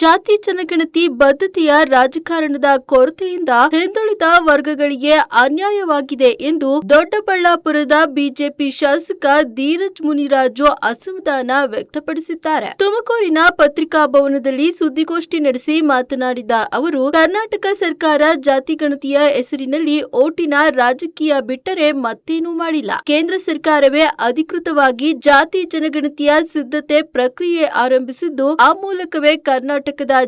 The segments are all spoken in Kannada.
ಜಾತಿ ಜನಗಣತಿ ಬದ್ಧತೆಯ ರಾಜಕಾರಣದ ಕೊರತೆಯಿಂದ ಹಿಂದುಳಿದ ವರ್ಗಗಳಿಗೆ ಅನ್ಯಾಯವಾಗಿದೆ ಎಂದು ದೊಡ್ಡಬಳ್ಳಾಪುರದ ಬಿಜೆಪಿ ಶಾಸಕ ಧೀರಜ್ ಮುನಿರಾಜು ಅಸಮಾಧಾನ ವ್ಯಕ್ತಪಡಿಸಿದ್ದಾರೆ. ತುಮಕೂರಿನ ಪತ್ರಿಕಾ ಭವನದಲ್ಲಿ ಸುದ್ದಿಗೋಷ್ಠಿ ನಡೆಸಿ ಮಾತನಾಡಿದ ಅವರು, ಕರ್ನಾಟಕ ಸರ್ಕಾರ ಜಾತಿ ಗಣತಿಯ ಹೆಸರಿನಲ್ಲಿ ಓಟಿನ ರಾಜಕೀಯ ಬಿಟ್ಟರೆ ಮತ್ತೇನೂ ಮಾಡಿಲ್ಲ. ಕೇಂದ್ರ ಸರ್ಕಾರವೇ ಅಧಿಕೃತವಾಗಿ ಜಾತಿ ಜನಗಣತಿಯ ಸಿದ್ಧತೆ ಪ್ರಕ್ರಿಯೆ ಆರಂಭಿಸಿದ್ದು, ಆ ಮೂಲಕವೇ ಕರ್ನಾಟಕದ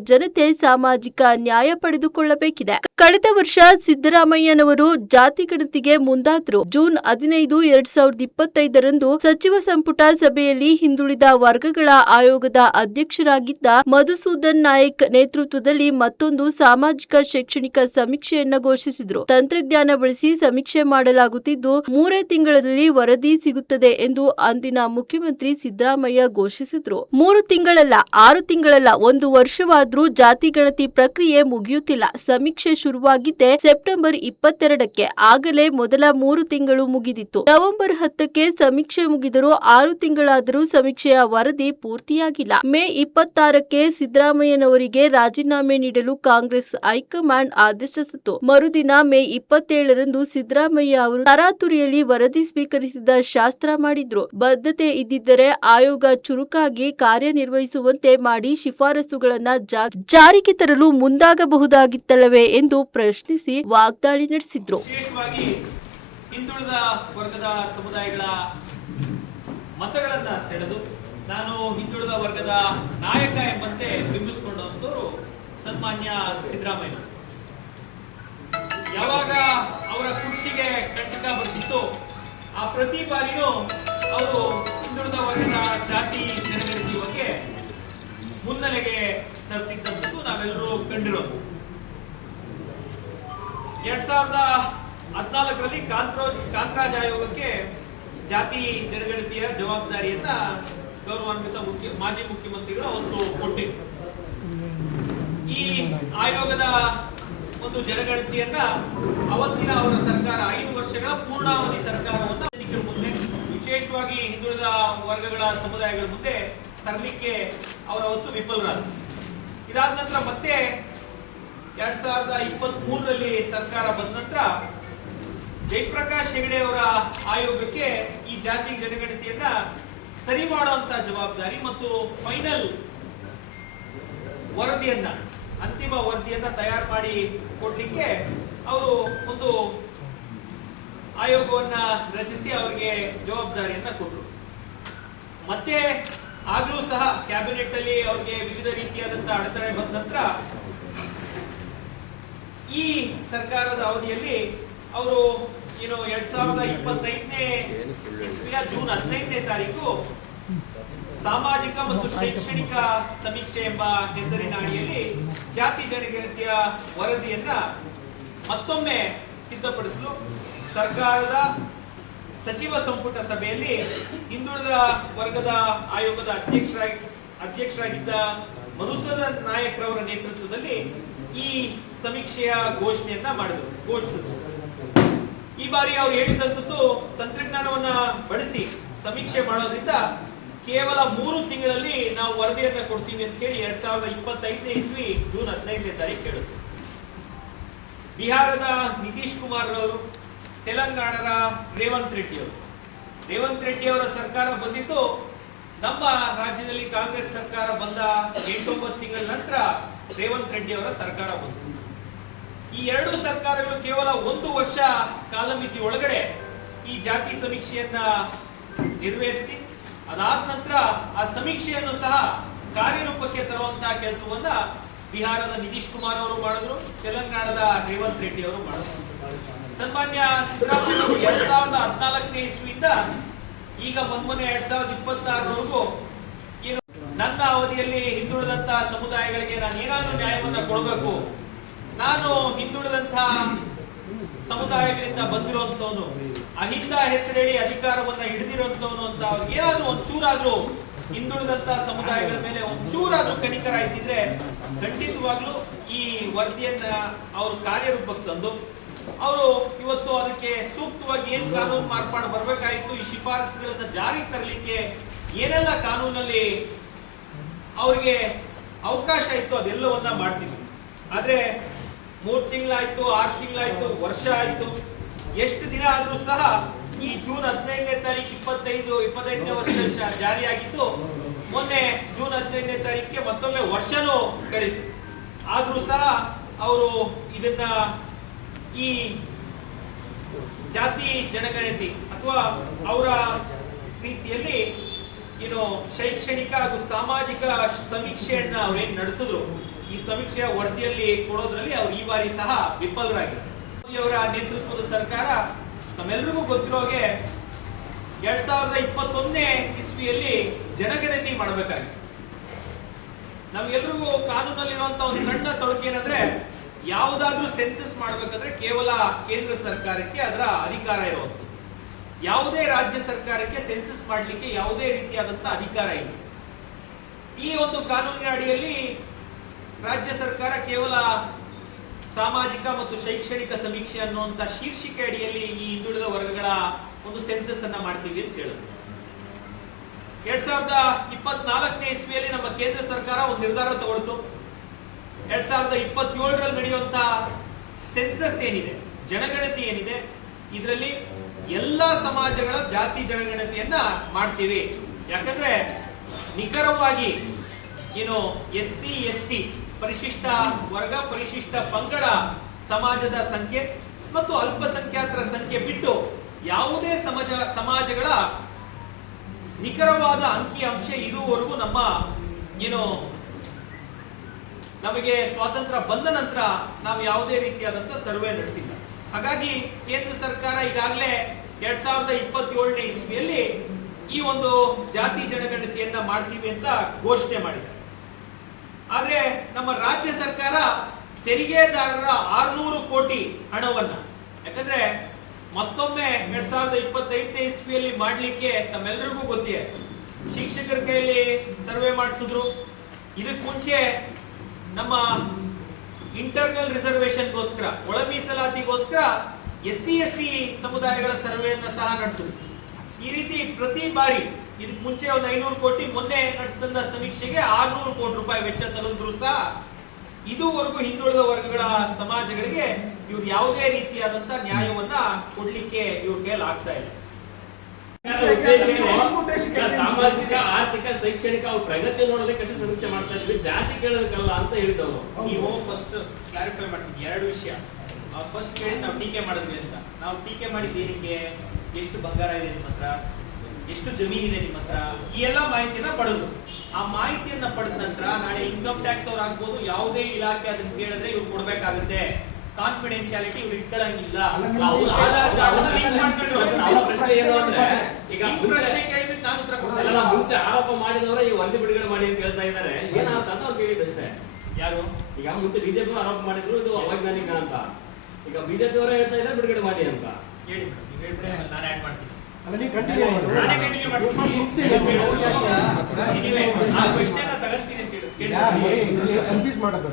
ಜನತೆ ಸಾಮಾಜಿಕ ನ್ಯಾಯ ಪಡೆದುಕೊಳ್ಳಬೇಕಿದೆ. ಕಳೆದ ವರ್ಷ ಸಿದ್ದರಾಮಯ್ಯನವರು ಜಾತಿ ಗಣತಿಗೆ ಮುಂದಾದರು. ಜೂನ್ 15, 2025ರಂದು ಸಚಿವ ಸಂಪುಟ ಸಭೆಯಲ್ಲಿ ಹಿಂದುಳಿದ ವರ್ಗಗಳ ಆಯೋಗದ ಅಧ್ಯಕ್ಷರಾಗಿದ್ದ ಮಧುಸೂದನ್ ನಾಯಕ್ ನೇತೃತ್ವದಲ್ಲಿ ಮತ್ತೊಂದು ಸಾಮಾಜಿಕ ಶೈಕ್ಷಣಿಕ ಸಮೀಕ್ಷೆಯನ್ನು ಘೋಷಿಸಿದರು. ತಂತ್ರಜ್ಞಾನ ಬಳಸಿ ಸಮೀಕ್ಷೆ ಮಾಡಲಾಗುತ್ತಿದ್ದು, 3 ತಿಂಗಳಲ್ಲಿ ವರದಿ ಸಿಗುತ್ತದೆ ಎಂದು ಅಂದಿನ ಮುಖ್ಯಮಂತ್ರಿ ಸಿದ್ದರಾಮಯ್ಯ ಘೋಷಿಸಿದರು. 3 ತಿಂಗಳಲ್ಲ, 6 ತಿಂಗಳಲ್ಲ, 1 ವರ್ಷವಾದ್ರೂ ಜಾತಿ ಗಣತಿ ಪ್ರಕ್ರಿಯೆ ಮುಗಿಯುತ್ತಿಲ್ಲ. ಸಮೀಕ್ಷೆ ಶುರುವಾಗಿದ್ದೇ ಸೆಪ್ಟೆಂಬರ್ 22ಕ್ಕೆ. ಆಗಲೇ ಮೊದಲ 3 ತಿಂಗಳು ಮುಗಿದಿತ್ತು. ನವೆಂಬರ್ 10ಕ್ಕೆ ಸಮೀಕ್ಷೆ ಮುಗಿದರೂ 6 ತಿಂಗಳಾದರೂ ಸಮೀಕ್ಷೆಯ ವರದಿ ಪೂರ್ತಿಯಾಗಿಲ್ಲ. ಮೇ 26ಕ್ಕೆ ಸಿದ್ದರಾಮಯ್ಯನವರಿಗೆ ರಾಜೀನಾಮೆ ನೀಡಲು ಕಾಂಗ್ರೆಸ್ ಹೈಕಮಾಂಡ್ ಆದೇಶಿಸಿತು. ಮರುದಿನ ಮೇ 27ರಂದು ಸಿದ್ದರಾಮಯ್ಯ ಅವರು ತರಾತುರಿಯಲ್ಲಿ ವರದಿ ಸ್ವೀಕರಿಸಿದ ಶಾಸ್ತ್ರ ಮಾಡಿದ್ರು. ಬದ್ಧತೆ ಇದ್ದಿದ್ದರೆ ಆಯೋಗ ಚುರುಕಾಗಿ ಕಾರ್ಯನಿರ್ವಹಿಸುವಂತೆ ಮಾಡಿ ಶಿಫಾರಸುಗಳನ್ನ ಜಾರಿಗೆ ತರಲು ಮುಂದಾಗಬಹುದಾಗಿತ್ತಲ್ಲವೇ ಎಂದು ಪ್ರಶ್ನಿಸಿ ವಾಗ್ದಾಳಿ ನಡೆಸಿದ್ರು. ವಿಶೇಷವಾಗಿ ಹಿಂದುಳಿದ ವರ್ಗದ ಸಮುದಾಯಗಳ ಮತಗಳನ್ನ ಸೆಳೆದು ನಾನು ಹಿಂದುಳಿದ ವರ್ಗದ ನಾಯಕ ಎಂಬಂತೆ ಬಿಂಬಿಸಿಕೊಂಡವರು ಸನ್ಮಾನ್ಯ ಸಿದ್ದರಾಮಯ್ಯ. ಯಾವಾಗ ಅವರ ಕುರ್ಚಿಗೆ ಕಂಟಕ ಬರ್ತಿತ್ತು, ಆ ಪ್ರತಿ ಬಾರಿನೂ ಅವರು ಹಿಂದುಳಿದ ವರ್ಗದ ಜಾತಿ ಜನಗಣತಿ ಬಗ್ಗೆ ಮುನ್ನೆಲೆಗೆ ತರ್ತಿದ್ದಂಥದ್ದು ನಾವೆಲ್ಲರೂ ಕಂಡಿರೋದು. 2014ರಲ್ಲಿ ಕಾಂತರಾಜ್ ಆಯೋಗಕ್ಕೆ ಜಾತಿ ಜನಗಣತಿಯ ಜವಾಬ್ದಾರಿಯನ್ನ ಗೌರವಾನ್ವಿತ ಮಾಜಿ ಮುಖ್ಯಮಂತ್ರಿಗಳು ಅವತ್ತು ಕೊಟ್ಟಿದ್ರು. ಈ ಆಯೋಗದ ಒಂದು ಜನಗಣತಿಯನ್ನ ಅವತ್ತಿನ ಅವರ ಸರ್ಕಾರ 5 ವರ್ಷಗಳ ಪೂರ್ಣಾವಧಿ ಸರ್ಕಾರವನ್ನ ಮುಂದೆ, ವಿಶೇಷವಾಗಿ ಹಿಂದುಳಿದ ವರ್ಗಗಳ ಸಮುದಾಯಗಳ ಮುಂದೆ ತರಲಿಕ್ಕೆ ಅವರು ಅವತ್ತು ವಿಫಲರಾದರು. ಇದಾದ ನಂತರ ಮತ್ತೆ 2023ರಲ್ಲಿ ಸರ್ಕಾರ ಬಂದ ನಂತರ ಜಯಪ್ರಕಾಶ್ ಹೆಗಡೆ ಅವರ ಆಯೋಗಕ್ಕೆ ಈ ಜಾತಿ ಜನಗಣತಿಯನ್ನ ಸರಿ ಮಾಡುವಂತ ಜವಾಬ್ದಾರಿ ಮತ್ತು ಫೈನಲ್ ವರದಿಯನ್ನ, ಅಂತಿಮ ವರದಿಯನ್ನ ತಯಾರು ಮಾಡಿ ಕೊಡ್ಲಿಕ್ಕೆ ಅವರು ಒಂದು ಆಯೋಗವನ್ನ ರಚಿಸಿ ಅವರಿಗೆ ಜವಾಬ್ದಾರಿಯನ್ನ ಕೊಟ್ಟರು. ಮತ್ತೆ ಆಗ್ಲೂ ಸಹ ಕ್ಯಾಬಿನೆಟ್ ಅಲ್ಲಿ ಅವರಿಗೆ ವಿವಿಧ ರೀತಿಯಾದಂತಹ ಅಡೆತಡೆ ಬಂದ ನಂತರ ಈ ಸರ್ಕಾರದ ಅವಧಿಯಲ್ಲಿ ಅವರು 2025ನೇ ಇಸ್ವಿಯ ಜೂನ್ 15ನೇ ತಾರೀಕು ಸಾಮಾಜಿಕ ಮತ್ತು ಶೈಕ್ಷಣಿಕ ಸಮೀಕ್ಷೆ ಎಂಬ ಹೆಸರಿನ ಅಡಿಯಲ್ಲಿ ಜಾತಿ ಜನಗಣತಿಯ ವರದಿಯನ್ನ ಮತ್ತೊಮ್ಮೆ ಸಿದ್ಧಪಡಿಸಲು ಸರ್ಕಾರದ ಸಚಿವ ಸಂಪುಟ ಸಭೆಯಲ್ಲಿ ಹಿಂದುಳಿದ ವರ್ಗದ ಆಯೋಗದ ಅಧ್ಯಕ್ಷರಾಗಿದ್ದ ಮಧುಸೂದನ್ ನಾಯಕ್ ರವರ ನೇತೃತ್ವದಲ್ಲಿ ಈ ಸಮೀಕ್ಷೆಯ ಘೋಷಣೆಯನ್ನ ಘೋಷಿಸಿದರು. ಈ ಬಾರಿ ಅವರು ಹೇಳಿದಂಥದ್ದು ತಂತ್ರಜ್ಞಾನವನ್ನ ಬಳಸಿ ಸಮೀಕ್ಷೆ ಮಾಡೋದ್ರಿಂದ ಕೇವಲ 3 ತಿಂಗಳಲ್ಲಿ ನಾವು ವರದಿಯನ್ನ ಕೊಡ್ತೀವಿ ಅಂತ ಹೇಳಿ 2025ನೇ ಇಸ್ವಿ ಜೂನ್ 15ನೇ ತಾರೀಕು ಹೇಳಿದ್ರು. ಬಿಹಾರದ ನಿತೀಶ್ ಕುಮಾರ್ ಅವರು, ತೆಲಂಗಾಣದ ರೇವಂತ್ ರೆಡ್ಡಿ ಅವರ ಸರ್ಕಾರ ಬಂದಿದ್ದು, ನಮ್ಮ ರಾಜ್ಯದಲ್ಲಿ ಕಾಂಗ್ರೆಸ್ ಸರ್ಕಾರ ಬಂದ 8-9 ತಿಂಗಳ ನಂತರ ರೇವಂತ್ ರೆಡ್ಡಿ ಅವರ ಸರ್ಕಾರ ಬಂತು. ಈ 2 ಸರ್ಕಾರಗಳು ಕೇವಲ 1 ವರ್ಷ ಕಾಲಮಿತಿ ಒಳಗಡೆ ಈ ಜಾತಿ ಸಮೀಕ್ಷೆಯನ್ನ ನೆರವೇರಿಸಿ, ಅದಾದ ನಂತರ ಆ ಸಮೀಕ್ಷೆಯನ್ನು ಸಹ ಕಾರ್ಯರೂಪಕ್ಕೆ ತರುವಂತಹ ಕೆಲಸವನ್ನ ಬಿಹಾರದ ನಿತೀಶ್ ಕುಮಾರ್ ಅವರು ಮಾಡಿದ್ರು, ತೆಲಂಗಾಣದ ರೇವಂತ್ ರೆಡ್ಡಿ ಅವರು ಮಾಡಿದ್ರು. ಸನ್ಮಾನ್ಯ ಸಿದ್ದರಾಮಯ್ಯ 2014ನೇ ಇಸ್ವಿಯಿಂದ ಈಗ ಮೊನ್ನೆ 2026ರವರೆಗೂ ಏನು ನನ್ನ ಅವಧಿಯಲ್ಲಿ ಹಿಂದುಳಿದಂತಹ ಸಮುದಾಯಗಳಿಗೆ ನಾನು ಏನಾದರೂ ನ್ಯಾಯವನ್ನ ಕೊಡಬೇಕು, ನಾನು ಹಿಂದುಳಿದಂತಹ ಸಮುದಾಯಗಳಿಂದ ಬಂದಿರುವಂತವನು, ಅಹಿಂದ ಹೆಸರೇಳಿ ಅಧಿಕಾರವನ್ನ ಹಿಡಿದಿರುವಂತವನು ಅಂತ ಅವ್ರಿಗೆ ಏನಾದ್ರೂ ಒಂಚೂರಾದ್ರೂ ಹಿಂದುಳಿದಂತಹ ಸಮುದಾಯಗಳ ಮೇಲೆ ಒಂಚೂರಾದ್ರೂ ಕನಿಕರ ಇದ್ದಿದ್ರೆ ಖಂಡಿತವಾಗ್ಲೂ ಈ ವರದಿಯನ್ನ ಅವರು ಕಾರ್ಯರೂಪಕ್ಕೆ ತಂದು ಅವರು ಇವತ್ತು ಅದಕ್ಕೆ ಸೂಕ್ತವಾಗಿ ಏನ್ ಕಾನೂನು ಮಾರ್ಪಾಡು ಬರಬೇಕಾಯಿತು, ಈ ಶಿಫಾರಸುಗಳನ್ನ ಜಾರಿಗೆ ತರಲಿಕ್ಕೆ ಏನೆಲ್ಲ ಕಾನೂನಲ್ಲಿ ಅವರಿಗೆ ಅವಕಾಶ ಇತ್ತು ಅದೆಲ್ಲವನ್ನ ಮಾಡ್ತಿದ್ವಿ. ಆದ್ರೆ 3 ತಿಂಗಳಾಯ್ತು, 6 ತಿಂಗಳಾಯ್ತು, ವರ್ಷ ಆಯ್ತು, ಎಷ್ಟು ದಿನ ಆದ್ರೂ ಸಹ ಈ ಜೂನ್ 15ನೇ ತಾರೀಕು 25ನೇ ವರ್ಷ ಜಾರಿಯಾಗಿತ್ತು. ಮೊನ್ನೆ ಜೂನ್ 15ನೇ ತಾರೀಕಿಗೆ ಮತ್ತೊಮ್ಮೆ ವರ್ಷನೂ ಕಳೀತು. ಆದ್ರೂ ಸಹ ಅವರು ಇದನ್ನ ಈ ಜಾತಿ ಜನಗಣತಿ ಅಥವಾ ಅವರ ರೀತಿಯಲ್ಲಿ ಶೈಕ್ಷಣಿಕ ಹಾಗೂ ಸಾಮಾಜಿಕ ಸಮೀಕ್ಷೆಯನ್ನ ಅವ್ರೇನ್ ನಡೆಸಿದ್ರು, ಈ ಸಮೀಕ್ಷೆಯ ವರದಿಯಲ್ಲಿ ಕೊಡೋದ್ರಲ್ಲಿ ಅವ್ರು ಈ ಬಾರಿ ಸಹ ವಿಫಲರಾಗಿದ್ದಾರೆ. ಮೋದಿಯವರ ನೇತೃತ್ವದ ಸರ್ಕಾರ ತಮ್ಮೆಲ್ಲರಿಗೂ ಗೊತ್ತಿರೋಗೆ 2021ನೇ ಇಸ್ವಿಯಲ್ಲಿ ಜನಗಣತಿ ಮಾಡಬೇಕಾಗಿತ್ತು. ನಮ್ಗೆಲ್ರಿಗೂ ಕಾನೂನಲ್ಲಿರುವಂತಹ ಒಂದು ಸಣ್ಣ ತೊಡಕು ಏನಂದ್ರೆ, ಯಾವುದಾದ್ರೂ ಸೆನ್ಸಸ್ ಮಾಡಬೇಕಂದ್ರೆ ಕೇವಲ ಕೇಂದ್ರ ಸರ್ಕಾರಕ್ಕೆ ಅದರ ಅಧಿಕಾರ ಇರುವಂಥದ್ದು. ಯಾವುದೇ ರಾಜ್ಯ ಸರ್ಕಾರಕ್ಕೆ ಸೆನ್ಸಸ್ ಮಾಡಲಿಕ್ಕೆ ಯಾವುದೇ ರೀತಿಯಾದಂತಹ ಅಧಿಕಾರ ಇಲ್ಲ. ಈ ಒಂದು ಕಾನೂನಿನ ಅಡಿಯಲ್ಲಿ ರಾಜ್ಯ ಸರ್ಕಾರ ಕೇವಲ ಸಾಮಾಜಿಕ ಮತ್ತು ಶೈಕ್ಷಣಿಕ ಸಮೀಕ್ಷೆ ಅನ್ನುವಂತ ಶೀರ್ಷಿಕೆ ಅಡಿಯಲ್ಲಿ ಈ ಹಿಂದುಳಿದ ವರ್ಗಗಳ ಒಂದು ಸೆನ್ಸಸ್ ಅನ್ನ ಮಾಡ್ತೀವಿ ಅಂತ ಹೇಳುದು. 2024ನೇ ಇಸ್ವಿಯಲ್ಲಿ ನಮ್ಮ ಕೇಂದ್ರ ಸರ್ಕಾರ ಒಂದು ನಿರ್ಧಾರ ತಗೊಳ್ತು. 2027ರಲ್ಲಿ ನಡೆಯುವಂತಹ ಸೆನ್ಸಸ್ ಏನಿದೆ, ಜನಗಣತಿ ಏನಿದೆ, ಇದರಲ್ಲಿ ಎಲ್ಲಾ ಸಮಾಜಗಳ ಜಾತಿ ಜನಗಣತಿಯನ್ನ ಮಾಡ್ತೀವಿ. ಯಾಕಂದ್ರೆ ನಿಖರವಾಗಿ SC ST ಪರಿಶಿಷ್ಟ ವರ್ಗ, ಪರಿಶಿಷ್ಟ ಪಂಗಡ ಸಮಾಜದ ಸಂಖ್ಯೆ ಮತ್ತು ಅಲ್ಪಸಂಖ್ಯಾತರ ಸಂಖ್ಯೆ ಬಿಟ್ಟು ಯಾವುದೇ ಸಮಾಜಗಳ ನಿಖರವಾದ ಅಂಕಿ ಅಂಶ ಇದುವರೆಗೂ ನಮಗೆ ಸ್ವಾತಂತ್ರ್ಯ ಬಂದ ನಂತರ ನಾವು ಯಾವುದೇ ರೀತಿಯಾದಂತಹ ಸರ್ವೆ ನಡೆಸಿಲ್ಲ. ಹಾಗಾಗಿ ಕೇಂದ್ರ ಸರ್ಕಾರ ಈಗಾಗಲೇ 2027ನೇ ಇಸ್ವಿಯಲ್ಲಿ ಈ ಒಂದು ಜಾತಿ ಜನಗಣತಿಯನ್ನ ಮಾಡ್ತೀವಿ ಅಂತ ಘೋಷಣೆ ಮಾಡಿದೆ. ಆದ್ರೆ ನಮ್ಮ ರಾಜ್ಯ ಸರ್ಕಾರ ತೆರಿಗೆದಾರರ 600 ಕೋಟಿ ಹಣವನ್ನ, ಯಾಕಂದ್ರೆ ಮತ್ತೊಮ್ಮೆ 2025ನೇ ಇಸ್ವಿಯಲ್ಲಿ ಮಾಡ್ಲಿಕ್ಕೆ ತಮ್ಮೆಲ್ಲರಿಗೂ ಗೊತ್ತಿದೆ, ಶಿಕ್ಷಕರ ಕೈಯಲ್ಲಿ ಸರ್ವೆ ಮಾಡಿಸಿದ್ರು. ಇದಕ್ಕೆ ಮುಂಚೆ ನಮ್ಮ ಇಂಟರ್ನಲ್ ರಿಸರ್ವೇಶನ್ಗೋಸ್ಕರ, ಒಳ ಮೀಸಲಾತಿಗೋಸ್ಕರ SC ST ಸಮುದಾಯಗಳ ಸರ್ವೆಯನ್ನ ಸಹ ನಡೆಸಿದ್ರು. ಈ ರೀತಿ ಪ್ರತಿ ಬಾರಿ ಇದಕ್ಕೆ ಮುಂಚೆ ಒಂದು 500 ಕೋಟಿ, ಮೊನ್ನೆ ನಡೆಸಿದ ಸಮೀಕ್ಷೆಗೆ 600 ಕೋಟಿ ರೂಪಾಯಿ ವೆಚ್ಚ ತಗೊಂಡ್ರು ಸಹ ಇದುವರೆಗೂ ಹಿಂದುಳಿದ ವರ್ಗಗಳ ಸಮಾಜಗಳಿಗೆ ಇವ್ರು ಯಾವುದೇ ರೀತಿಯಾದಂತಹ ನ್ಯಾಯವನ್ನ ಕೊಡ್ಲಿಕ್ಕೆ ಇವ್ರ ಕೈಯಲ್ಲಿ ಆಗ್ತಾ ಇಲ್ಲ. ಸಾಮಾಜಿಕ, ಆರ್ಥಿಕ, ಶೈಕ್ಷಣಿಕ ಅವ್ರ ಪ್ರಗತಿ ನೋಡೋದಕ್ಕೆ ಸಮೀಕ್ಷೆ ಮಾಡ್ತಾ ಇದ್ವಿ, ಜಾತಿ ಕೇಳೋದಕ್ಕಲ್ಲ ಅಂತ ಹೇಳಿದವರು. ನೀವು ಫಸ್ಟ್ ಕ್ಲಾರಿಫೈ ಮಾಡ್ತೀವಿ 2 ವಿಷಯ. ಫಸ್ಟ್ ಕೇಳಿ ನಾವು ಟೀಕೆ ಮಾಡಿದ್ವಿ ಅಂತ. ನಾವು ಟೀಕೆ ಮಾಡಿದ್ದು ಏನಕ್ಕೆ? ಎಷ್ಟು ಬಂಗಾರ ಇದೆ ನಿಮ್ಮ ಹತ್ರ, ಎಷ್ಟು ಜಮೀನಿದೆ ನಿಮ್ಮ ಹತ್ರ, ಈ ಎಲ್ಲ ಮಾಹಿತಿನ ಪಡೆದು, ಆ ಮಾಹಿತಿಯನ್ನ ಪಡೆದ ನಂತರ ನಾಳೆ ಇನ್ಕಮ್ ಟ್ಯಾಕ್ಸ್ ಅವ್ರು ಆಗ್ಬೋದು, ಯಾವುದೇ ಇಲಾಖೆ ಅದನ್ನ ಕೇಳಿದ್ರೆ ಇವ್ರು ಕೊಡ್ಬೇಕಾಗುತ್ತೆ. ಕಾನ್ಫಿಡೆನ್ಶಿಯಾಲಿಟಿ ಇವ್ರು ಇಟ್ಕೊಳ್ಳಂಗಿಲ್ಲ. ಆಧಾರ್ ಕಾರ್ಡ್ ಲಿಂಕ್ ಮಾಡ್ಕೊಂಡು ಪ್ರಶ್ನೆ ಏನು ಅಂದ್ರೆ, ಈಗ ಪ್ರಶ್ನೆ ಕೇಳಿದ್ರೆ ನಾನು ಉತ್ತರ ಕೊಡ್ತೇನೆ. ಮುಂಚೆ ಆರೋಪ ಮಾಡಿದವರ ಈ ವರದಿ ಬಿಡುಗಡೆ ಮಾಡಿ ಅಂತ ಹೇಳ್ತಾ ಇದ್ದಾರೆ. ಏನಾಗ್ತ ಅಂತ ಅವ್ರು ಕೇಳಿದಷ್ಟೇ. ಯಾರು ಈಗ ಮುಂಚೆ ಬಿಜೆಪಿ ಆರೋಪ ಮಾಡಿದ್ರು ಇದು ಅವೈಜ್ಞಾನಿಕ ಅಂತ, ಈಗ ಬಿಜೆಪಿ ಅವರೇ ಹೇಳ್ತಾ ಇದ್ದಾರೆ ಬಿಡುಗಡೆ ಮಾಡಿ ಅಂತ. ಹೇಳಿ ಮೇಡಮ್, ನೀವು ಹೇಳ್ಬಿಡಿ, ನಾನು ಆಡ್ ಮಾಡ್ತೀನಿ. ಅಲ್ಲ, ನೀವು ಕಂಟಿನ್ಯೂ ಮಾಡಿ. ನಾನೇ ಕಂಟಿನ್ಯೂ ಮಾಡ್ತೀನಿ. ಎನಿವೆ ಆ ಕ್ವೆಶ್ಚನ್ ತಗೊಳ್ತೀನಿ ಅಂತ ಹೇಳಿ ಕನ್ಫ್ಯೂಸ್ ಮಾಡೋದು.